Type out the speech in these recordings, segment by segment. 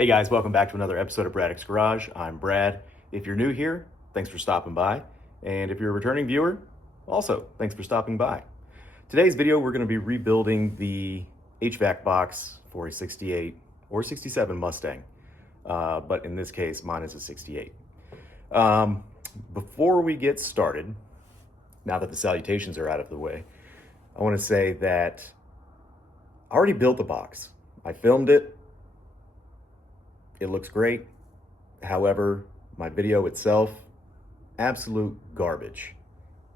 Hey guys, welcome back to another episode of Braddock's Garage. I'm Brad. If you're new here, thanks for stopping by. And if you're a returning viewer, also, thanks for stopping by. Today's video, we're going to be rebuilding the HVAC box for a 68 or 67 Mustang. But in this case, mine is a 68. Before we get started, now that the salutations are out of the way, I want to say that I already built the box. I filmed it. It looks great. However, my video itself, absolute garbage.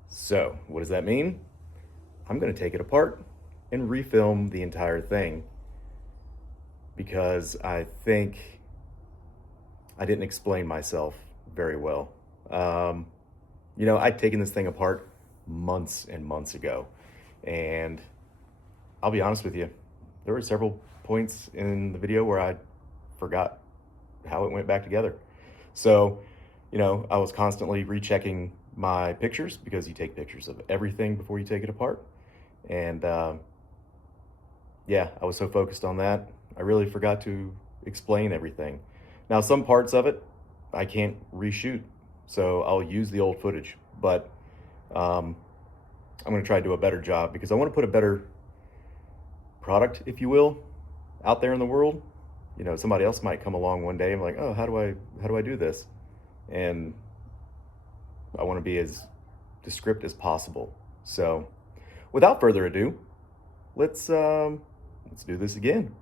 So, what does that mean? I'm going to take it apart and refilm the entire thing because I think I didn't explain myself very well. I'd taken this thing apart months and months ago, and I'll be honest with you, there were several points in the video where I forgot how it went back together. So, I was constantly rechecking my pictures because you take pictures of everything before you take it apart. And I was so focused on that, I really forgot to explain everything. Now, some parts of it I can't reshoot, so I'll use the old footage, but I'm going to try to do a better job because I want to put a better product, if you will, out there in the world. Somebody else might come along one day and be like, oh, how do I do this? And I want to be as descriptive as possible. So without further ado, let's do this again.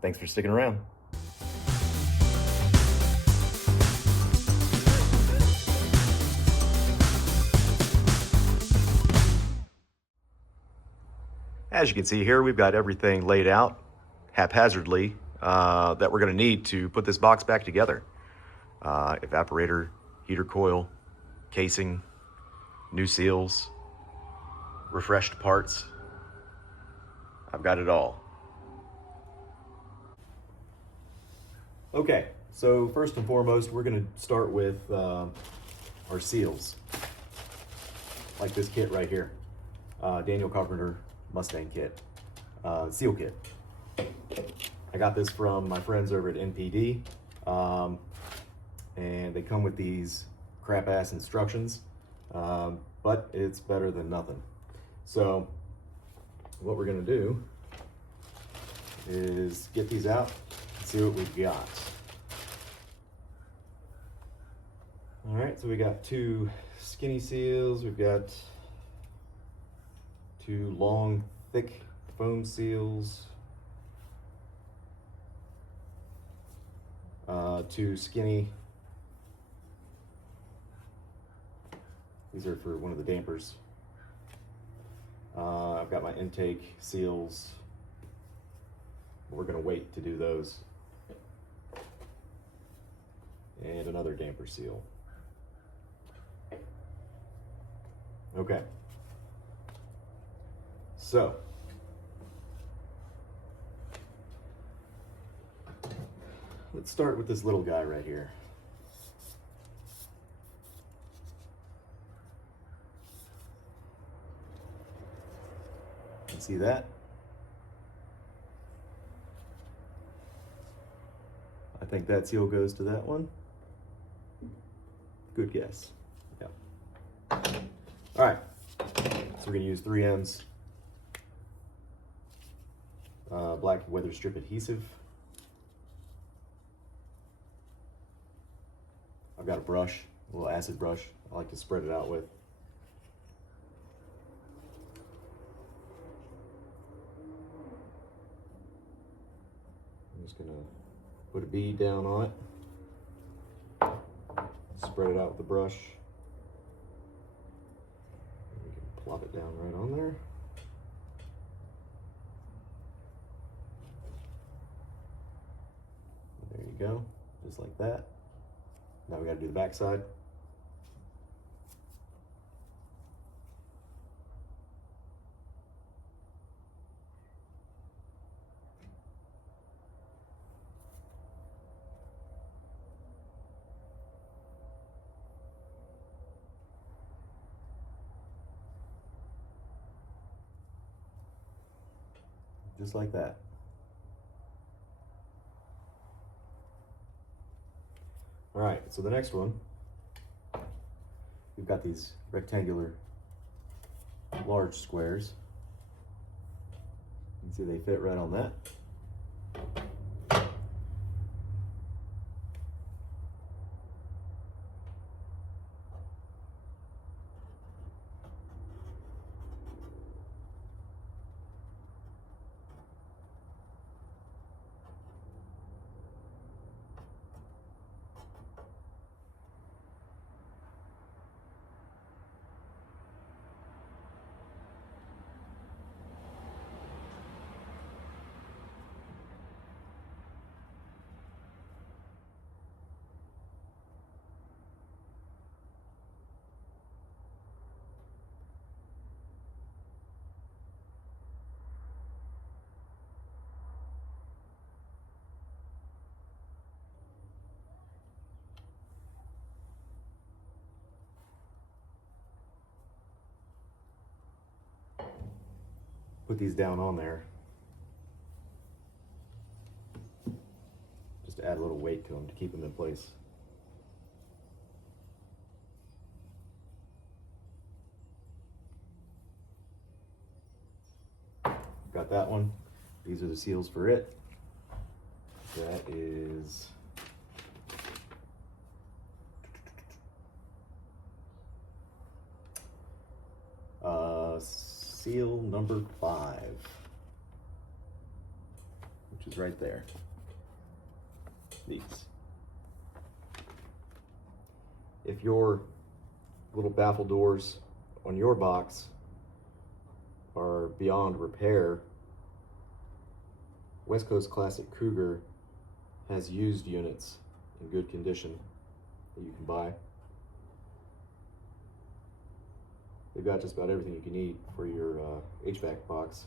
Thanks for sticking around. As you can see here, we've got everything laid out haphazardly that we're going to need to put this box back together. Evaporator, heater coil, casing, new seals, refreshed parts. I've got it all. Okay, so first and foremost, we're going to start with our seals, like this kit right here, Daniel Carpenter Mustang kit, seal kit. I got this from my friends over at NPD, and they come with these crap-ass instructions, but it's better than nothing. So what we're going to do is get these out and see what we've got. All right, so we got two skinny seals, we've got two long, thick foam seals, two skinny. These are for one of the dampers. I've got my intake seals. We're going to wait to do those. And another damper seal. Okay. So, let's start with this little guy right here. You see that? I think that seal goes to that one. Good guess. Yeah. All right. So we're going to use 3M's black weather strip adhesive. I've got a brush, a little acid brush I like to spread it out with. I'm just gonna put a bead down on it, spread it out with the brush. We can plop it down right on there. There you go, just like that. Now we got to do the back side. Just like that. All right, so the next one, we've got these rectangular large squares. You can see they fit right on that. Put these down on there just to add a little weight to them to keep them in place. Got that one. These are the seals for it. That is seal number 5, which is right there. These. If your little baffle doors on your box are beyond repair, West Coast Classic Cougar has used units in good condition that you can buy. They've got just about everything you can need for your HVAC box.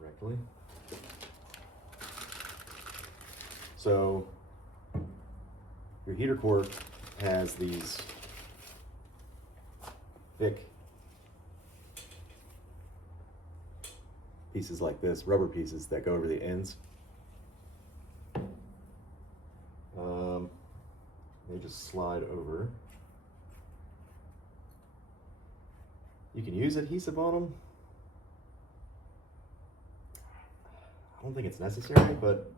Correctly. So your heater core has these thick pieces like this, rubber pieces that go over the ends. They just slide over. You can use adhesive on them. I don't think it's necessary, but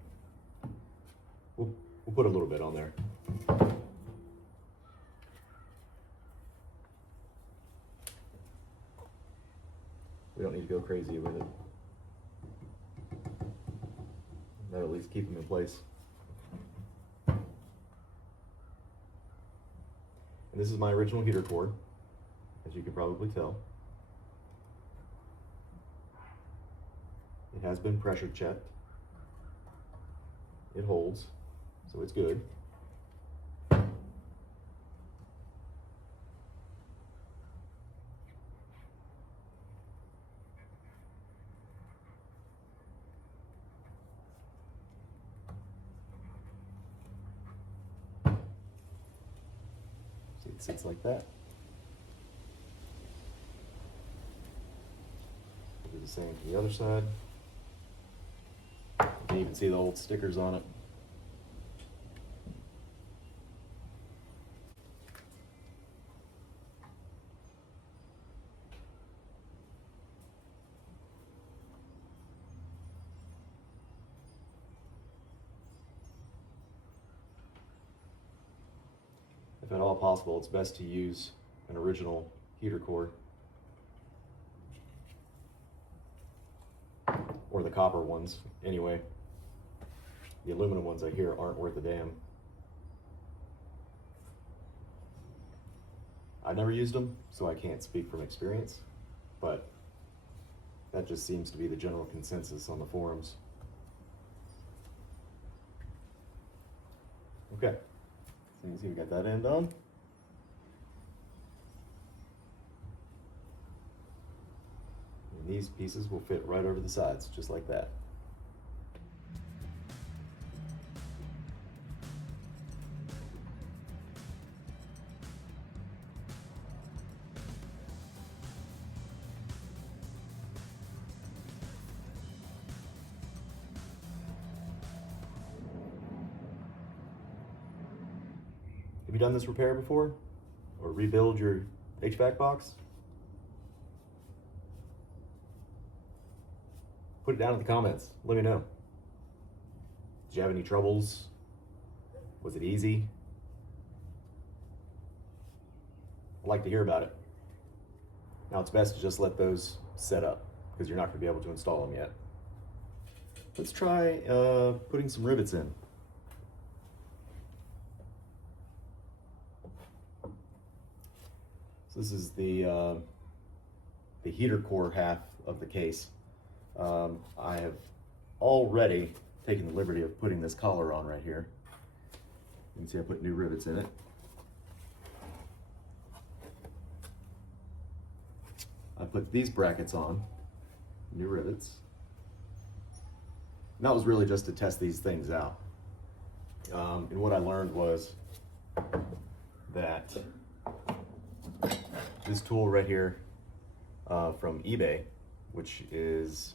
we'll put a little bit on there. We don't need to go crazy with it. That'll at least keep them in place. And this is my original heater cord, as you can probably tell. It has been pressure checked. It holds, so it's good. See, it sits like that. Do the same to the other side. You can even see the old stickers on it. If at all possible, it's best to use an original heater cord or the copper ones. Anyway, the aluminum ones I hear aren't worth a damn. I never used them, so I can't speak from experience, but that just seems to be the general consensus on the forums. Okay. So you can see we got that end on. And these pieces will fit right over the sides, just like that. you done this repair before? Or rebuild your HVAC box? Put it down in the comments. Let me know. Did you have any troubles? Was it easy? I'd like to hear about it. Now it's best to just let those set up because you're not going to be able to install them yet. Let's try putting some rivets in. So this is the heater core half of the case. I have already taken the liberty of putting this collar on right here. You can see I put new rivets in it. I put these brackets on, new rivets. And that was really just to test these things out. And what I learned was that this tool right here from eBay, which is,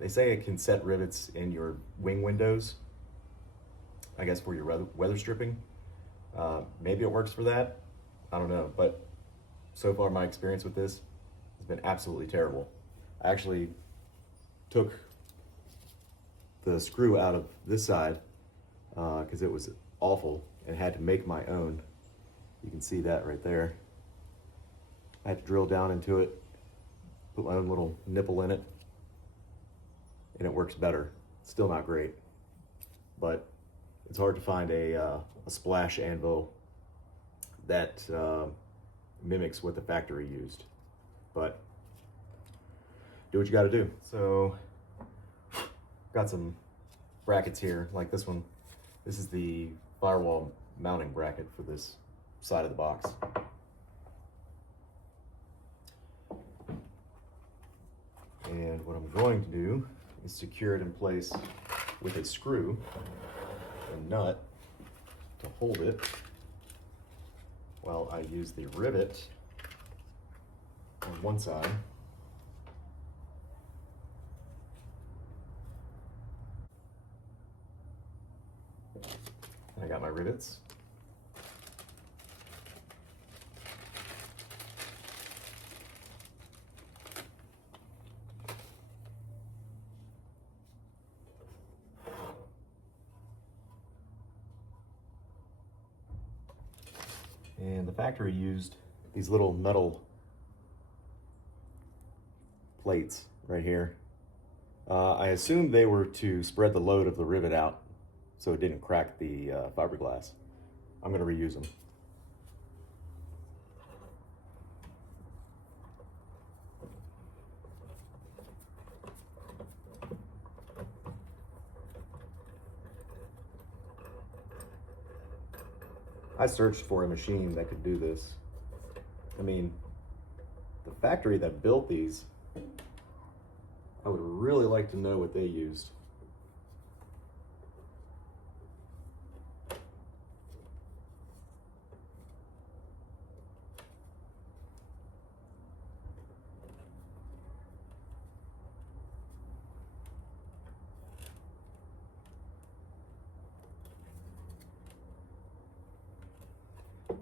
they say it can set rivets in your wing windows, I guess for your weather stripping. Maybe it works for that, I don't know, but so far my experience with this has been absolutely terrible. I actually took the screw out of this side because it was awful and had to make my own. You can see that right there. I had to drill down into it, put my own little nipple in it, and it works better. Still not great, but it's hard to find a splash anvil that mimics what the factory used. But do what you gotta do. So, got some brackets here, like this one. This is the firewall mounting bracket for this side of the box. And what I'm going to do is secure it in place with a screw and nut to hold it while I use the rivet on one side and I got my rivets. And the factory used these little metal plates right here. I assumed they were to spread the load of the rivet out so it didn't crack the fiberglass. I'm going to reuse them. I searched for a machine that could do this. I mean, the factory that built these, I would really like to know what they used.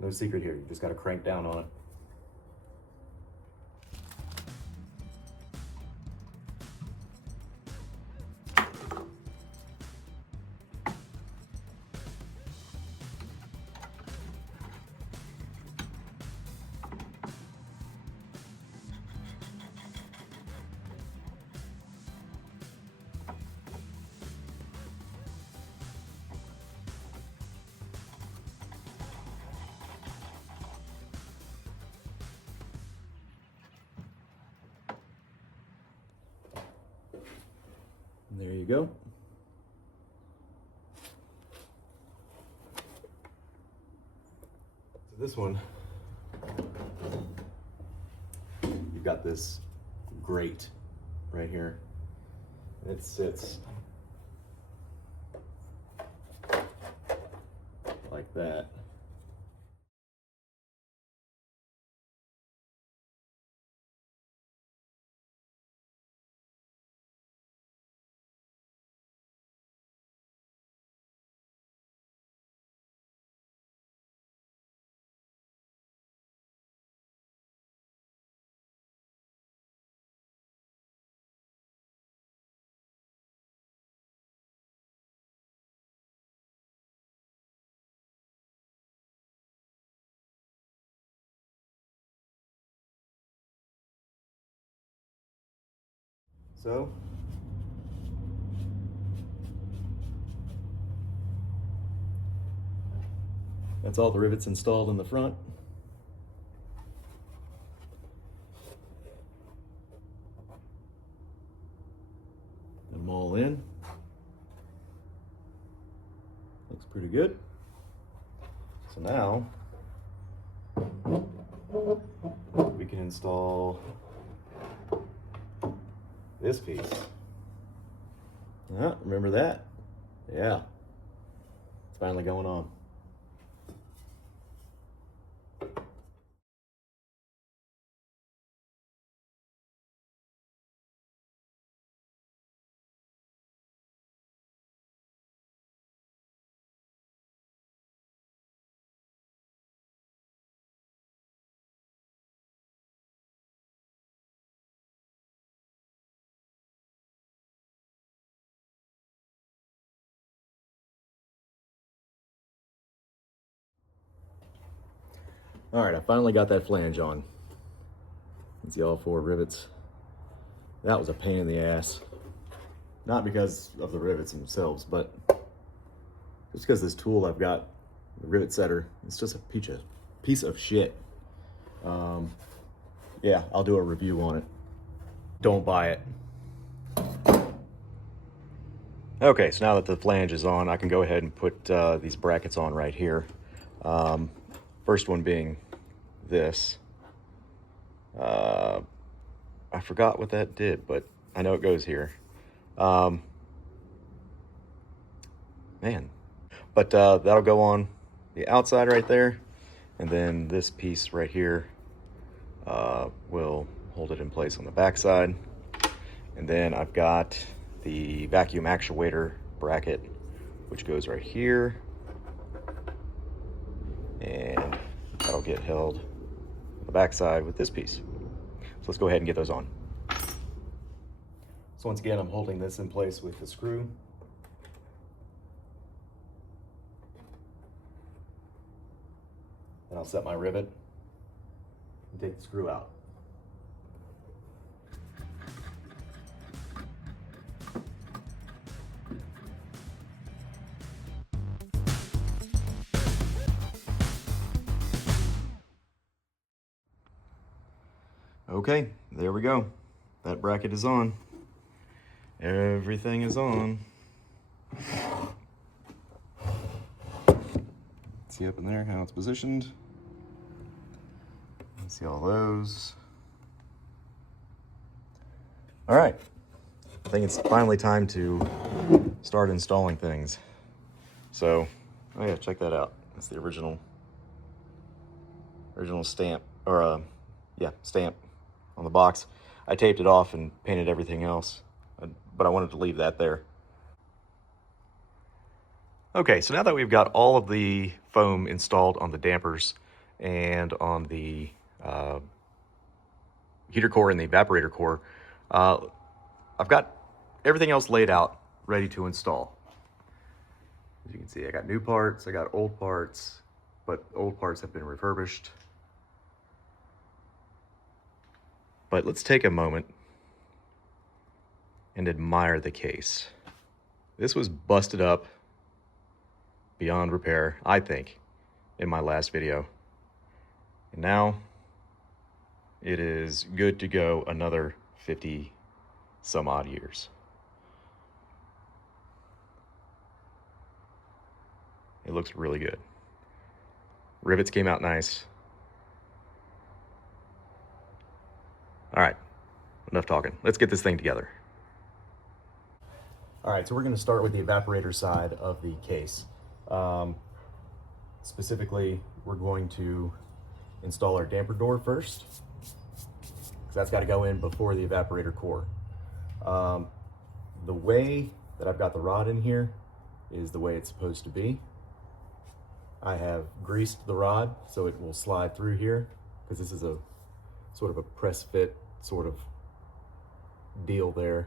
No secret here, you just gotta crank down on it. And there you go. So this one, you've got this grate right here. It sits like that. So that's all the rivets installed in the front. Get them all in. Looks pretty good. So now we can install this piece. Remember that? Yeah. It's finally going on. All right, I finally got that flange on. You can see all 4 rivets. That was a pain in the ass. Not because of the rivets themselves, but just because this tool I've got, the rivet setter, it's just a piece of shit. Yeah, I'll do a review on it. Don't buy it. Okay, so now that the flange is on, I can go ahead and put these brackets on right here. First one being this. I forgot what that did, but I know it goes here. Man. But that'll go on the outside right there. And then this piece right here will hold it in place on the backside. And then I've got the vacuum actuator bracket, which goes right here. And that'll get held on the backside with this piece. So let's go ahead and get those on. So once again, I'm holding this in place with the screw. Then I'll set my rivet and take the screw out. Okay, there we go. That bracket is on. Everything is on. See up in there how it's positioned. See all those. All right, I think it's finally time to start installing things. So, oh yeah, check that out. That's the original stamp, or yeah, stamp on the box. I taped it off and painted everything else, but I wanted to leave that there. Okay, so now that we've got all of the foam installed on the dampers and on the heater core and the evaporator core, I've got everything else laid out, ready to install. As you can see, I got new parts, I got old parts, but old parts have been refurbished. But let's take a moment and admire the case. This was busted up beyond repair, I think, in my last video. And now it is good to go another 50 some odd years. It looks really good. Rivets came out nice. All right, enough talking. Let's get this thing together. All right, so we're gonna start with the evaporator side of the case. Specifically, we're going to install our damper door first, because that's gotta go in before the evaporator core. The way that I've got the rod in here is the way it's supposed to be. I have greased the rod so it will slide through here, because this is a sort of a press fit sort of deal there.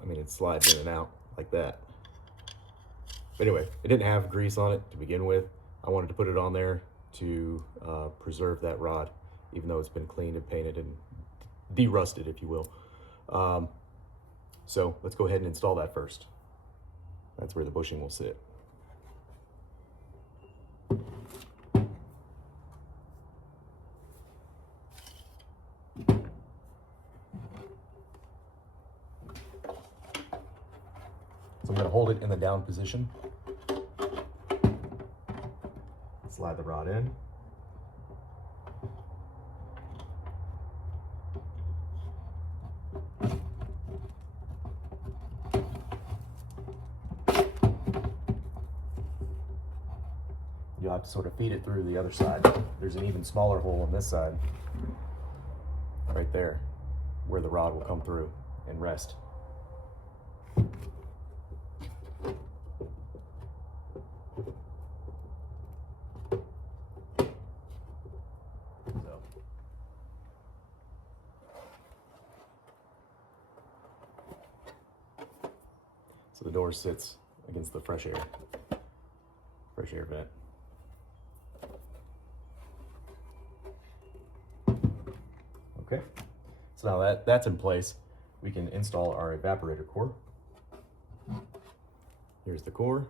I mean, it slides in and out like that. But anyway, it didn't have grease on it to begin with. I wanted to put it on there to preserve that rod, even though it's been cleaned and painted and de-rusted, if you will. So let's go ahead and install that first. That's where the bushing will sit. So I'm going to hold it in the down position. Slide the rod in. You'll have to sort of feed it through the other side. There's an even smaller hole on this side, right there, where the rod will come through and rest. So the door sits against the fresh air vent. Okay, so now that's in place, we can install our evaporator core. Here's the core.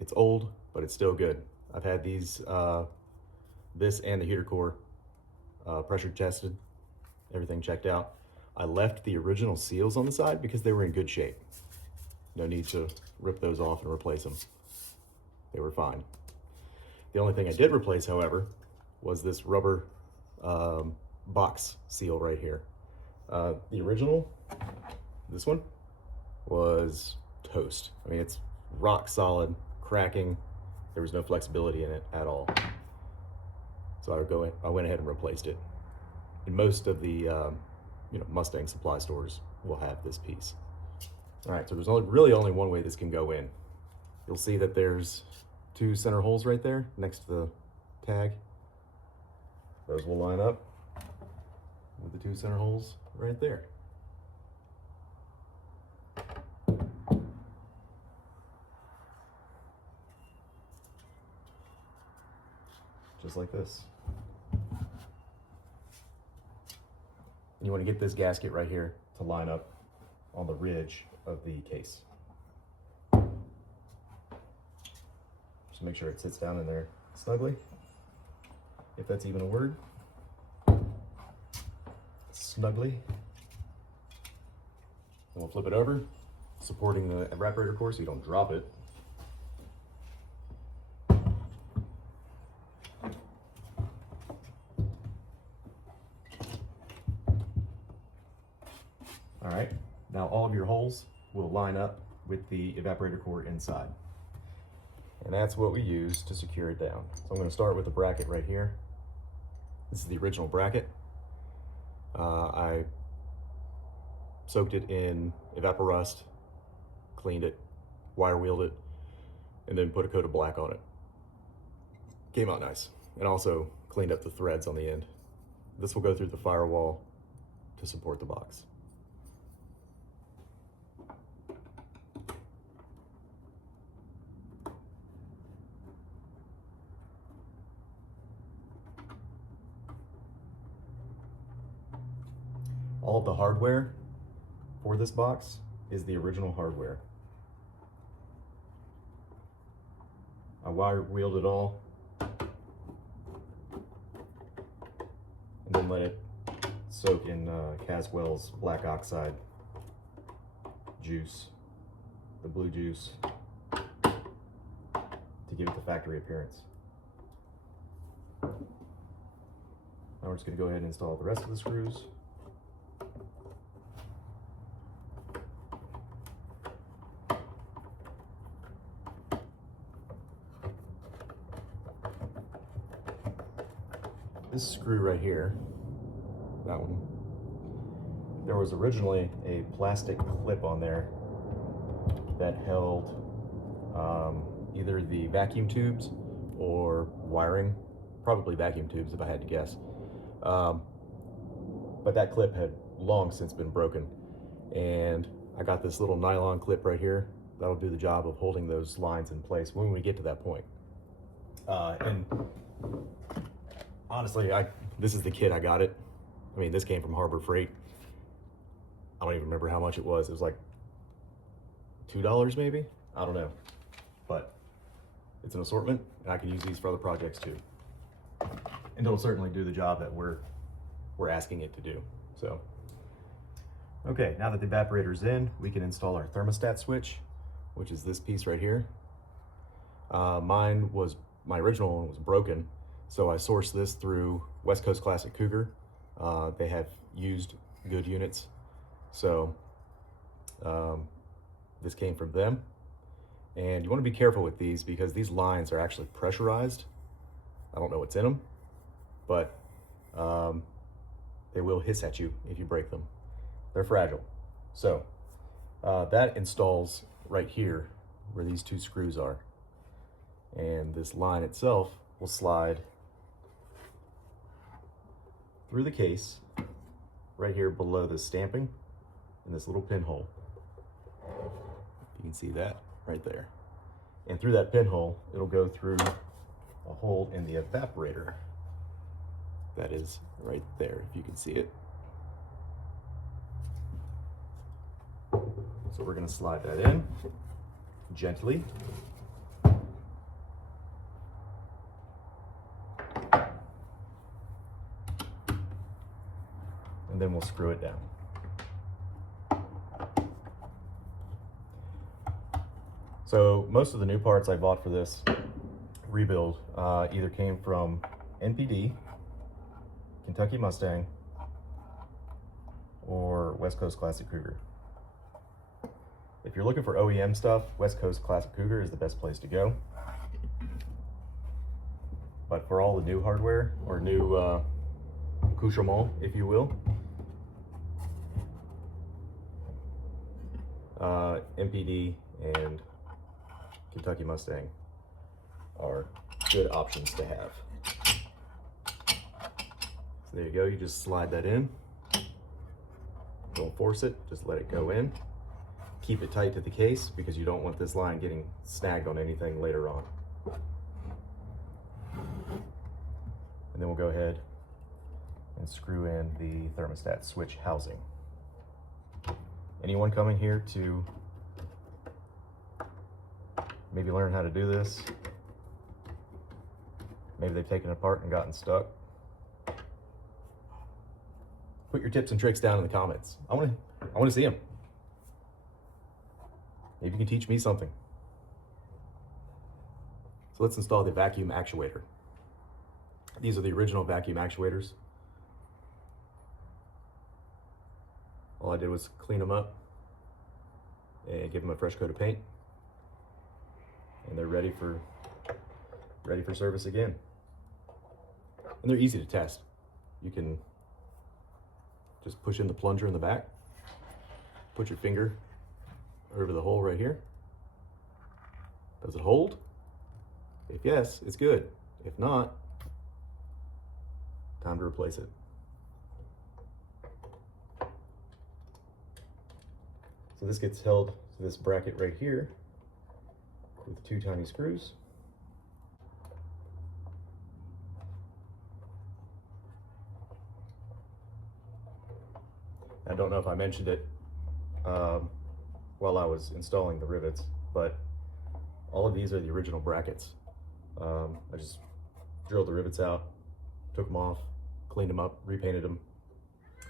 It's old, but it's still good. I've had these, this and the heater core pressure tested, everything checked out. I left the original seals on the side because they were in good shape. No need to rip those off and replace them. They were fine. The only thing I did replace, however, was this rubber box seal right here. The original, this one, was toast. I mean, it's rock solid, cracking. There was no flexibility in it at all. So I went ahead and replaced it. And most of the Mustang supply stores will have this piece. All right, so there's really only one way this can go in. You'll see that there's 2 center holes right there next to the tag. Those will line up with the 2 center holes right there. Just like this. And you want to get this gasket right here to line up on the ridge of the case. Just make sure it sits down in there snugly, if that's even a word. Snugly. And we'll flip it over, supporting the evaporator core so you don't drop it. All right, now all of your holes will line up with the evaporator core inside. And that's what we use to secure it down. So I'm going to start with the bracket right here. This is the original bracket. I soaked it in Evaporust, cleaned it, wire wheeled it, and then put a coat of black on it. Came out nice. And also cleaned up the threads on the end. This will go through the firewall to support the box. All of the hardware for this box is the original hardware. I wire wheeled it all and then let it soak in Caswell's black oxide juice, the blue juice, to give it the factory appearance. Now we're just going to go ahead and install the rest of the screws. This screw right here, that one, there was originally a plastic clip on there that held either the vacuum tubes or wiring, probably vacuum tubes if I had to guess. But that clip had long since been broken, and I got this little nylon clip right here that'll do the job of holding those lines in place when we get to that point. And honestly, this is the kit I got it. I mean, this came from Harbor Freight. I don't even remember how much it was. It was like $2 maybe? I don't know. But it's an assortment, and I can use these for other projects too. And it'll certainly do the job that we're asking it to do. So, okay, now that the evaporator's in, we can install our thermostat switch, which is this piece right here. My original one was broken, so I sourced this through West Coast Classic Cougar. They have used good units, so this came from them. And you want to be careful with these because these lines are actually pressurized. I don't know what's in them, but they will hiss at you if you break them. They're fragile. So that installs right here where these two screws are. And this line itself will slide through the case right here below the stamping in this little pinhole. You can see that right there. And through that pinhole, it'll go through a hole in the evaporator. That is right there, if you can see it. So we're gonna slide that in gently. And then we'll screw it down. So most of the new parts I bought for this rebuild either came from NPD, Kentucky Mustang, or West Coast Classic Cougar. If you're looking for OEM stuff, West Coast Classic Cougar is the best place to go. But for all the new hardware, or new accoutrement, if you will, NPD and Kentucky Mustang are good options to have. So there you go, you just slide that in. Don't force it, just let it go in. Keep it tight to the case because you don't want this line getting snagged on anything later on. And then we'll go ahead and screw in the thermostat switch housing. Anyone coming here to maybe learn how to do this, maybe they've taken it apart and gotten stuck, put your tips and tricks down in the comments. I want to see them. Maybe you can teach me something. So let's install the vacuum actuator. These are the original vacuum actuators. All I did was clean them up and give them a fresh coat of paint, and they're ready for service again. And they're easy to test. You can just push in the plunger in the back, put your finger over the hole right here. Does it hold? If yes, it's good. If not, time to replace it. So this gets held to this bracket right here with two tiny screws. I don't know if I mentioned it while I was installing the rivets, but all of these are the original brackets. I just drilled the rivets out, took them off, cleaned them up, repainted them,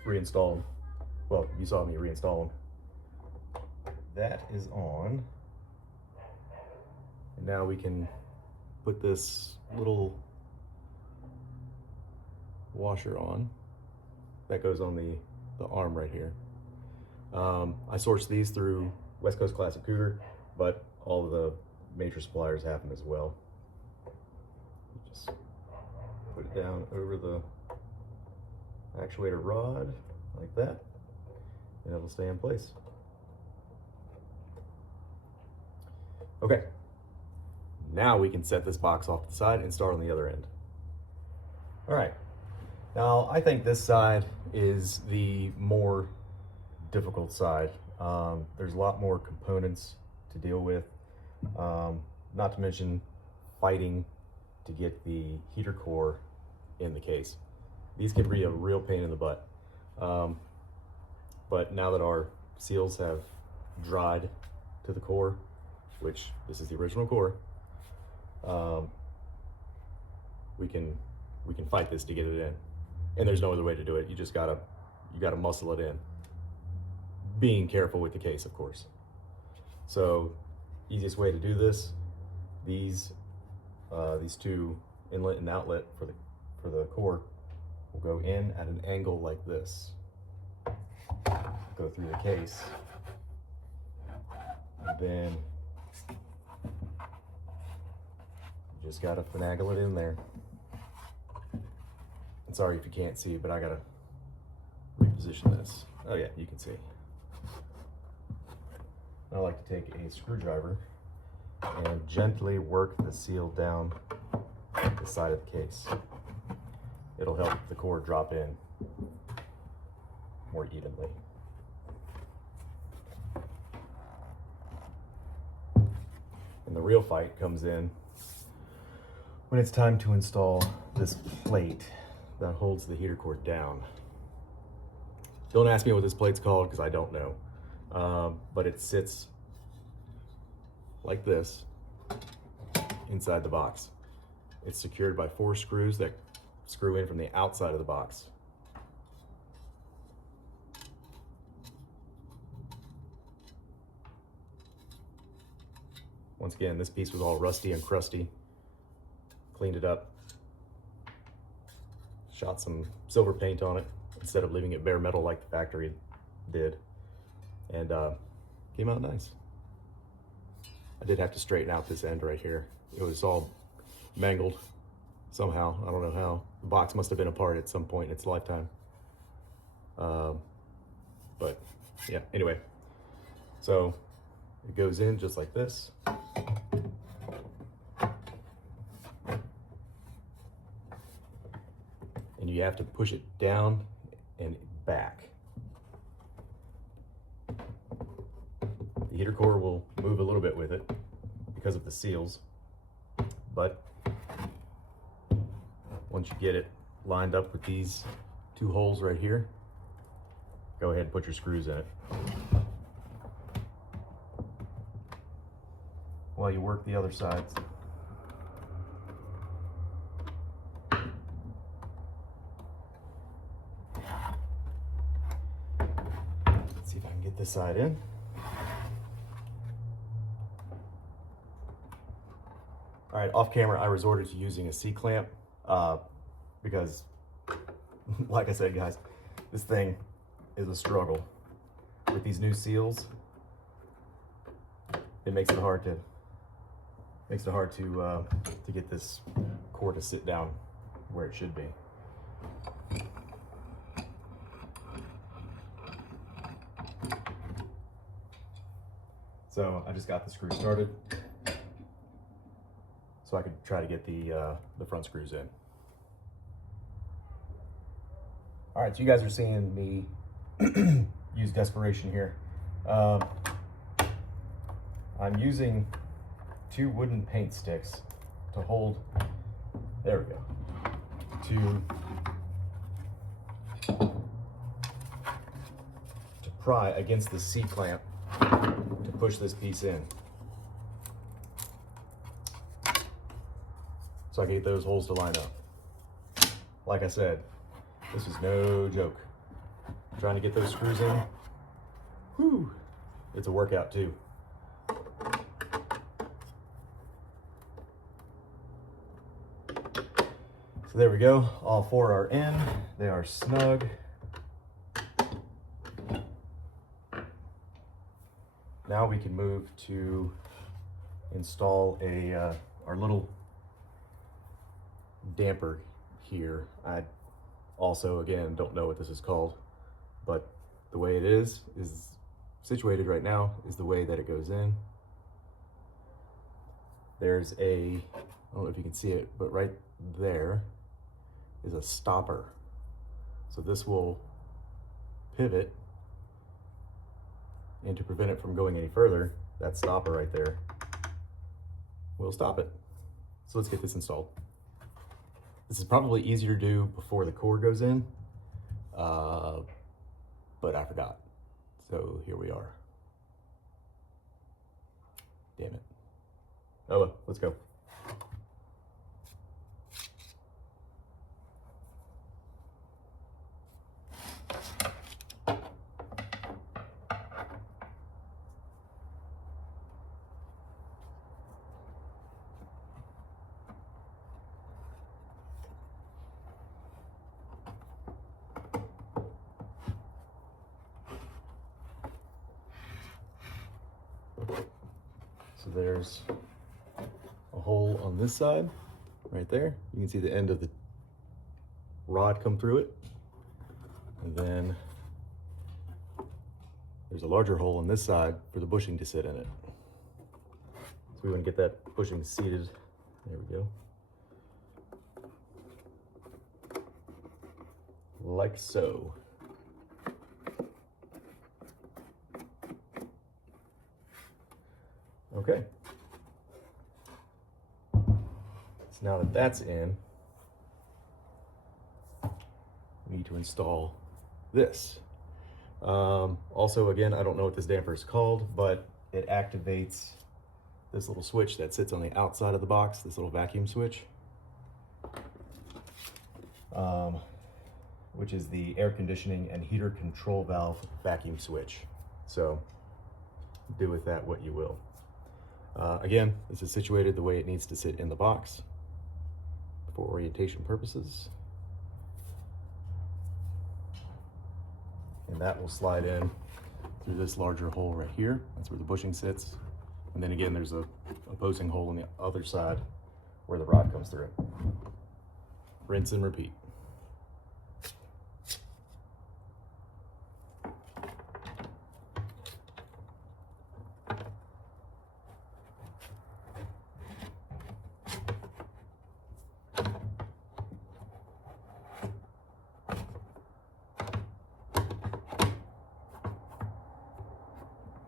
reinstalled them. Well, you saw me reinstall them. That is on. And now we can put this little washer on. That goes on the arm right here. I sourced these through West Coast Classic Cougar, but all of the major suppliers have them as well. Just put it down over the actuator rod like that, and it'll stay in place. Okay, now we can set this box off to the side and start on the other end. All right, now I think this side is the more difficult side. There's a lot more components to deal with, not to mention fighting to get the heater core in the case. These can be a real pain in the butt. But now that our seals have dried to the core, which this is the original core, we can fight this to get it in. And there's no other way to do it. You gotta muscle it in. Being careful with the case, of course. So, easiest way to do this, these two inlet and outlet for the core will go in at an angle like this. Go through the case, and then you just gotta finagle it in there. And sorry if you can't see, but I gotta reposition this. Oh yeah, you can see. I like to take a screwdriver and gently work the seal down the side of the case. It'll help the core drop in more evenly. And the real fight comes in when it's time to install this plate that holds the heater core down. Don't ask me what this plate's called because I don't know. But it sits like this inside the box. It's secured by 4 screws that screw in from the outside of the box. Once again, this piece was all rusty and crusty. Cleaned it up. Shot some silver paint on it instead of leaving it bare metal like the factory did. And came out nice. I did have to straighten out this end right here. It was all mangled somehow. I don't know how. The box must have been apart at some point in its lifetime. But yeah, anyway. So it goes in just like this. And you have to push it down and back. The heater core will move a little bit with it because of the seals, but once you get it lined up with these 2 holes right here, go ahead and put your screws in it. While you work the other sides. Let's see if I can get this side in. All right, off camera, I resorted to using a C-clamp because, like I said, guys, this thing is a struggle. With these new seals, it makes it hard to get this core to sit down where it should be. So I just got the screw started so I could try to get the front screws in. All right, so you guys are seeing me use desperation here. I'm using 2 wooden paint sticks to hold, there we go, to pry against the C-clamp to push this piece in. So I can get those holes to line up. Like I said, this is no joke. Trying to get those screws in, whew, it's a workout too. So there we go, all 4 are in, they are snug. Now we can move to install our little damper here. I also, again, don't know what this is called, but the way it is situated right now is the way that it goes in. There's I don't know if you can see it, but right there is a stopper. So this will pivot, and to prevent it from going any further, that stopper right there will stop it. So let's get this installed. This is probably easier to do before the core goes in, but I forgot. So here we are. Damn it. Oh well, let's go. So there's a hole on this side, right there. You can see the end of the rod come through it. And then there's a larger hole on this side for the bushing to sit in it. So we want to get that bushing seated. There we go. Like so. Okay. So now that that's in, we need to install this. Also, again, I don't know what this damper is called, but it activates this little switch that sits on the outside of the box, this little vacuum switch, which is the air conditioning and heater control valve vacuum switch. So do with that what you will. Again, this is situated the way it needs to sit in the box for orientation purposes. And that will slide in through this larger hole right here. That's where the bushing sits. And then again, there's a opposing hole on the other side where the rod comes through. Rinse and repeat.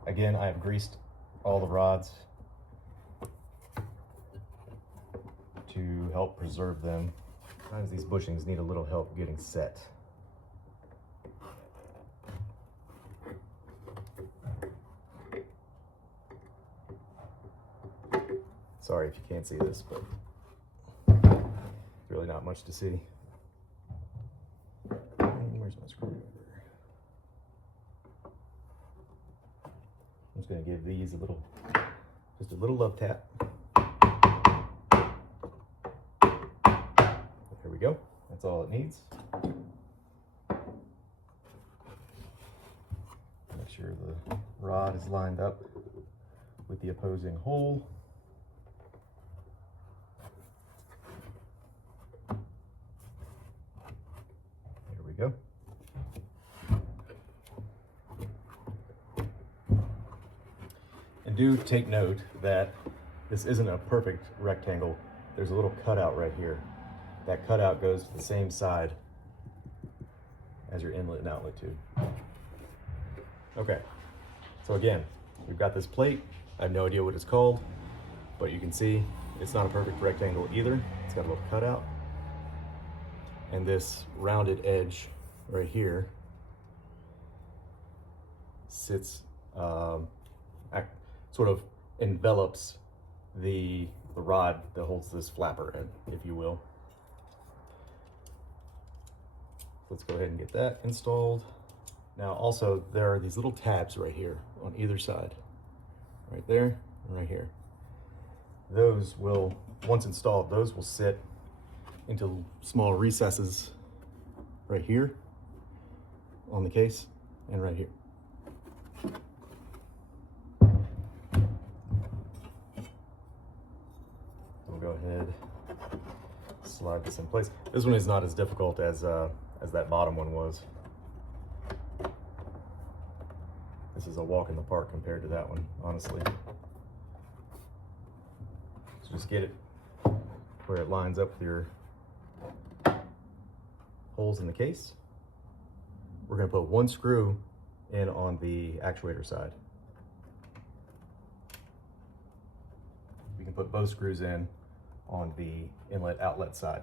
Again, I have greased all the rods to help preserve them. Sometimes these bushings need a little help getting set. Sorry if you can't see this, but really not much to see. Where's my screwdriver? I'm just going to give these just a little love tap. There we go. That's all it needs. Make sure the rod is lined up with the opposing hole. There we go. And do take note that this isn't a perfect rectangle. There's a little cutout right here. That cutout goes to the same side as your inlet and outlet tube. Okay, so again, we've got this plate. I have no idea what it's called, but you can see it's not a perfect rectangle either. It's got a little cutout. And this rounded edge right here sits, sort of envelops the rod that holds this flapper in, if you will. Let's go ahead and get that installed. Now also, there are these little tabs right here on either side. Right there and right here. Those will, once installed, those will sit into small recesses right here on the case and right here. We'll go ahead, slide this in place. This one is not as difficult as that bottom one was. This is a walk in the park compared to that one, honestly. So just get it where it lines up with your holes in the case. We're going to put one screw in on the actuator side. We can put both screws in on the inlet outlet side.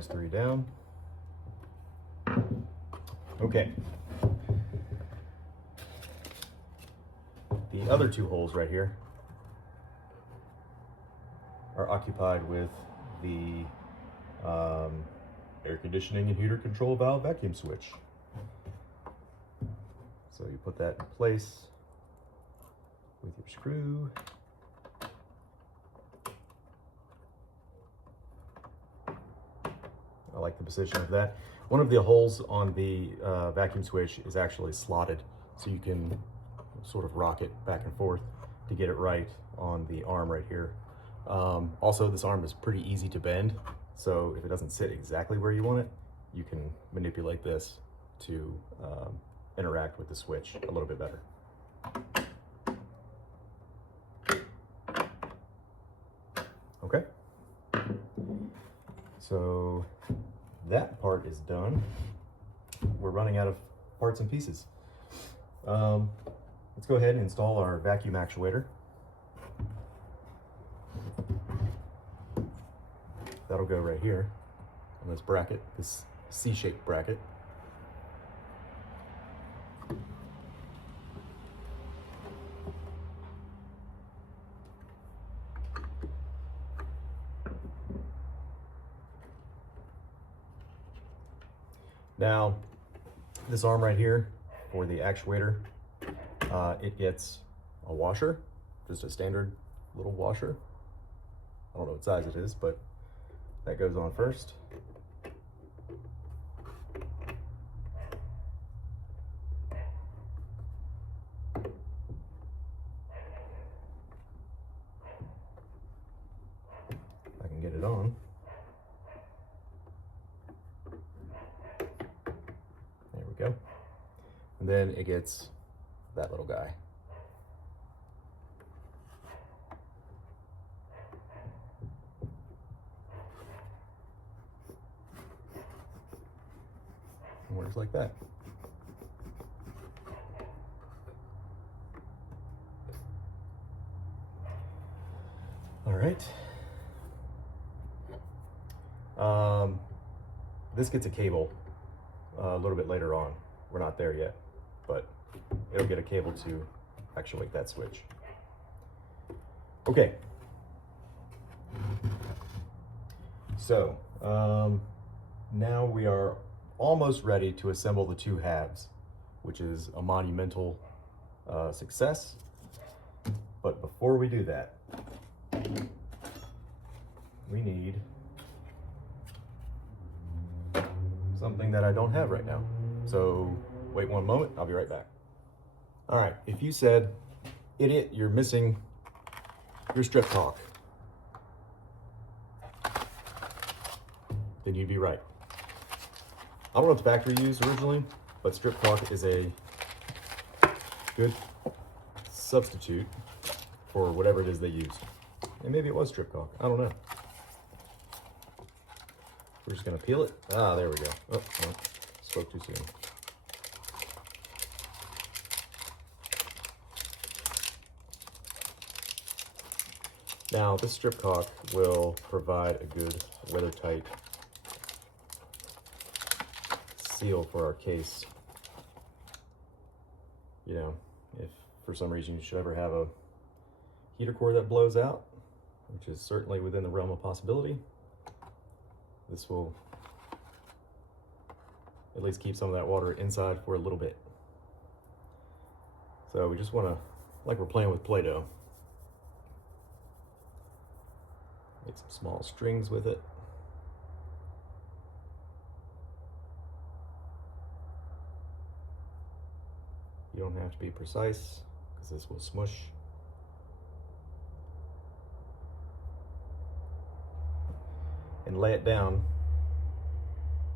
Minus 3 down. Okay. The other two holes right here are occupied with the air conditioning and heater control valve vacuum switch. So you put that in place with your screw. I like the position of that. One of the holes on the vacuum switch is actually slotted, so you can sort of rock it back and forth to get it right on the arm right here. Also, this arm is pretty easy to bend, so if it doesn't sit exactly where you want it, you can manipulate this to interact with the switch a little bit better. Okay, so that part is done. We're running out of parts and pieces. Let's go ahead and install our vacuum actuator. That'll go right here on this bracket, this C-shaped bracket. Now, this arm right here for the actuator, it gets a washer, just a standard little washer. I don't know what size it is, but that goes on first. I can get it on. There we go. And then it gets that little guy. It works like that. All right. This gets a cable a little bit later on. We're not there yet, but it'll get a cable to actuate that switch. Okay. So now we are almost ready to assemble the two halves, which is a monumental success. But before we do that, we need something that I don't have right now. So wait one moment, I'll be right back. All right, if you said, idiot, you're missing your strip caulk, then you'd be right. I don't know what the factory used originally, but strip caulk is a good substitute for whatever it is they used. And maybe it was strip caulk, I don't know. We're just gonna peel it. Ah, there we go. Oh, no, spoke too soon. Now, this strip caulk will provide a good weather-tight seal for our case. You know, if for some reason you should ever have a heater core that blows out, which is certainly within the realm of possibility, this will at least keep some of that water inside for a little bit. So we just want to, like we're playing with Play-Doh, make some small strings with it. You don't have to be precise because this will smush. And lay it down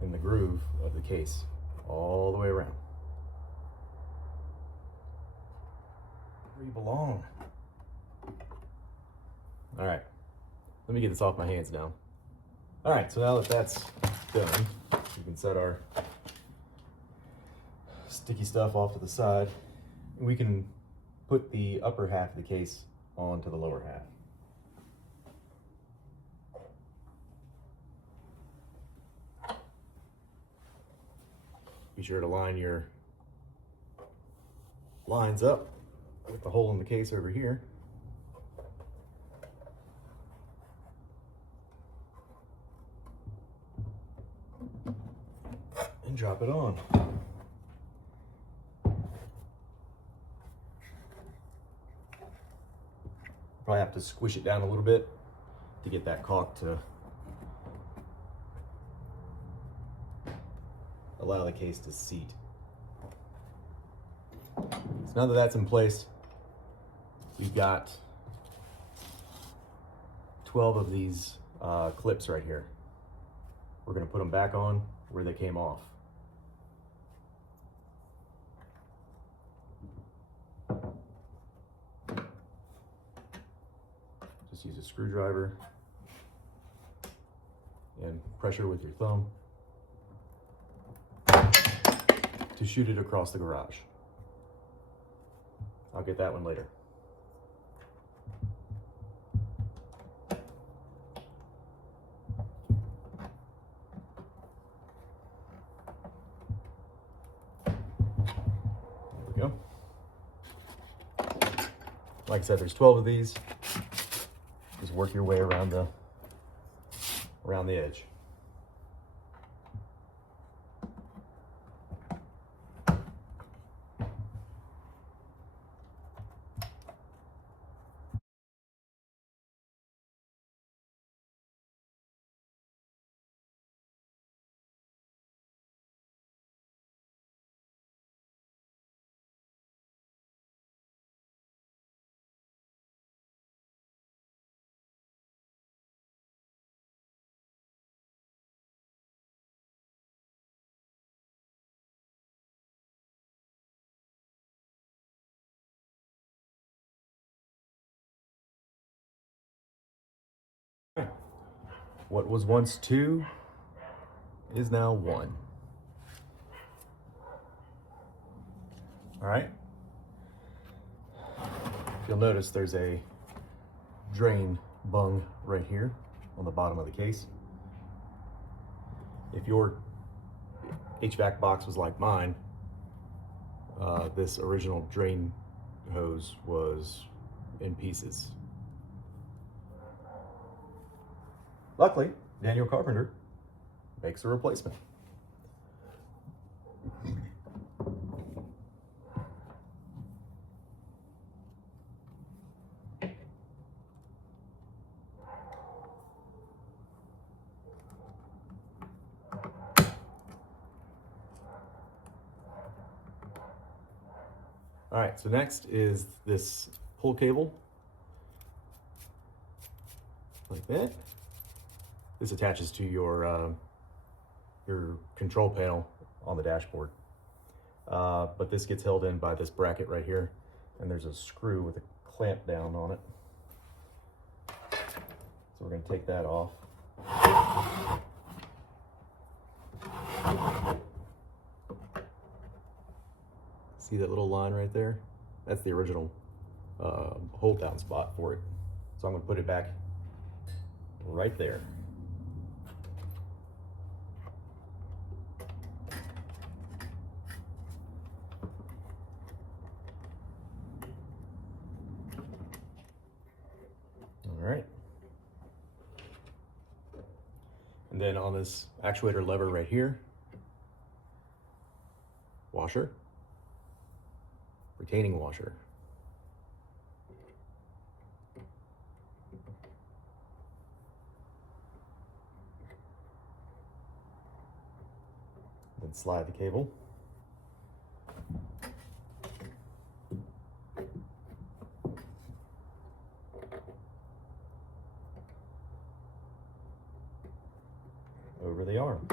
in the groove of the case all the way around. Where you belong. All right, let me get this off my hands now. All right, so now that that's done, we can set our sticky stuff off to the side. We can put the upper half of the case onto the lower half. sure to line your lines up with the hole in the case over here. And drop it on. Probably have to squish it down a little bit to get that caulk to allow the case to seat. So now that that's in place, we've got 12 of these clips right here. We're going to put them back on where they came off. Just use a screwdriver and pressure with your thumb to shoot it across the garage. I'll get that one later. There we go. Like I said, there's 12 of these. Just work your way around the edge. What was once 2 is now 1. All right. You'll notice there's a drain bung right here on the bottom of the case. If your HVAC box was like mine, this original drain hose was in pieces. Luckily, Daniel Carpenter makes a replacement. All right, so next is this pull cable, like that. This attaches to your control panel on the dashboard. But this gets held in by this bracket right here, and there's a screw with a clamp down on it. So we're going to take that off. See that little line right there? That's the original hold down spot for it. So I'm going to put it back right there. All right. And then on this actuator lever right here, washer, retaining washer. Then slide the cable. Over the arm.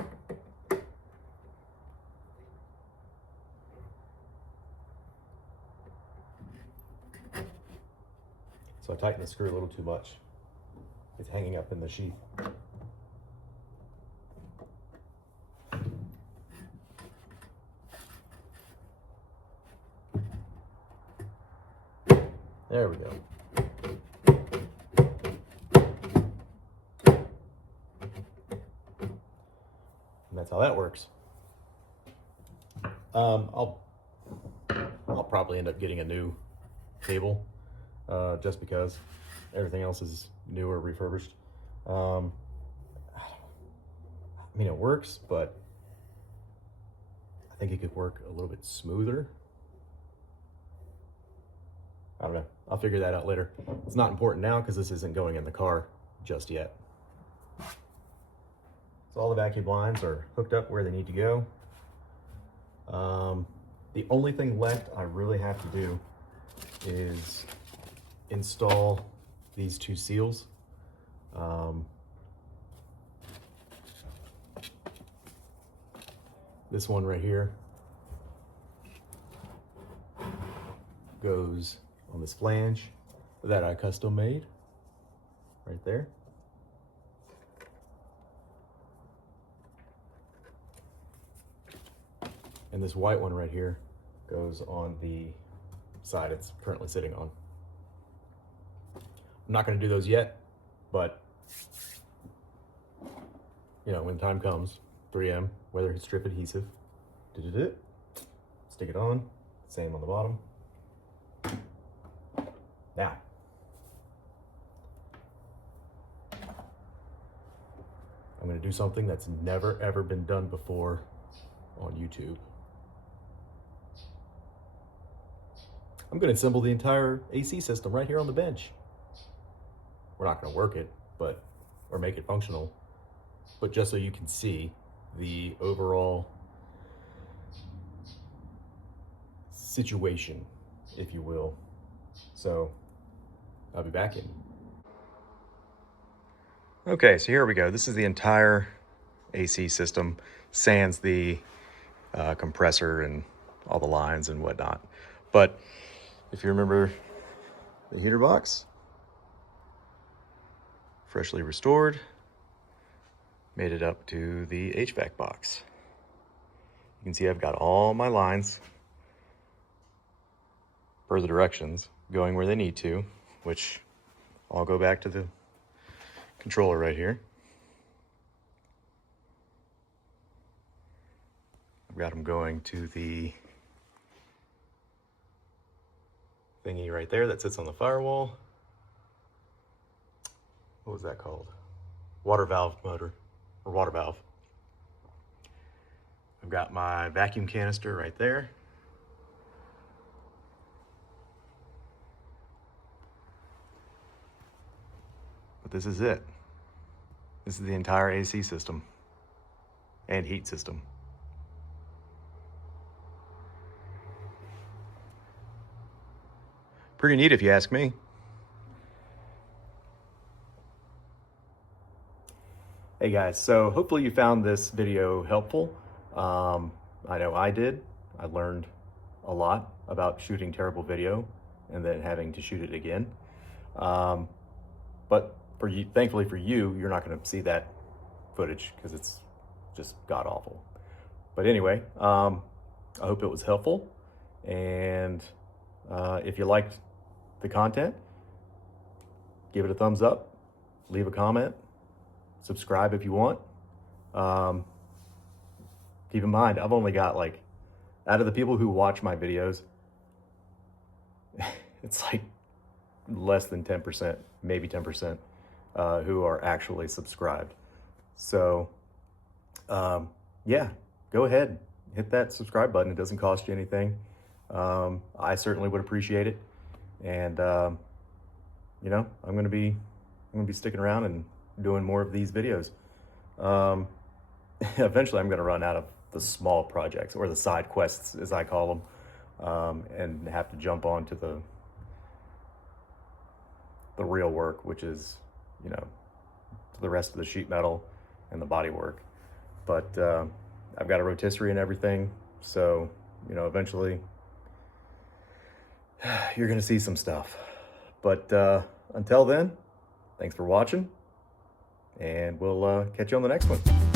So I tightened the screw a little too much. It's hanging up in the sheath. There we go. And that's how that works. I'll probably end up getting a new cable, just because everything else is new or refurbished. I mean, it works, but I think it could work a little bit smoother. I don't know. I'll figure that out later. It's not important now because this isn't going in the car just yet. So all the vacuum lines are hooked up where they need to go. The only thing left I really have to do is install these two seals. This one right here goes on this flange that I custom made right there. And this white one right here goes on the side it's currently sitting on. I'm not going to do those yet, but you know, when time comes, 3M, weather strip adhesive, stick it on, same on the bottom. Now, I'm going to do something that's never ever been done before on YouTube. I'm going to assemble the entire AC system right here on the bench. We're not going to work it, or make it functional, but just so you can see the overall situation, if you will. So I'll be back in. Okay, so here we go. This is the entire AC system, sans the compressor and all the lines and whatnot. But if you remember the heater box, freshly restored, made it up to the HVAC box. You can see I've got all my lines per the directions going where they need to, which I'll go back to the controller right here. I've got them going to the thingy right there that sits on the firewall. What was that called? Water valve motor, or water valve. I've got my vacuum canister right there. But this is it. This is the entire AC system and heat system. Pretty neat if you ask me. Hey guys, so hopefully you found this video helpful. I know I did. I learned a lot about shooting terrible video and then having to shoot it again. But for you, thankfully for you, you're not going to see that footage because it's just god awful. But anyway, I hope it was helpful. And if you liked the content, give it a thumbs up, leave a comment, subscribe if you want. Keep in mind, I've only got out of the people who watch my videos, it's like less than 10%, maybe 10%, who are actually subscribed. So yeah, go ahead, hit that subscribe button. It doesn't cost you anything. I certainly would appreciate it. And you know, I'm gonna be sticking around and doing more of these videos. Eventually I'm gonna run out of the small projects, or the side quests as I call them, and have to jump on to the real work, which is, you know, the rest of the sheet metal and the body work. But I've got a rotisserie and everything, so you know, eventually you're gonna see some stuff. But until then, thanks for watching, and we'll catch you on the next one.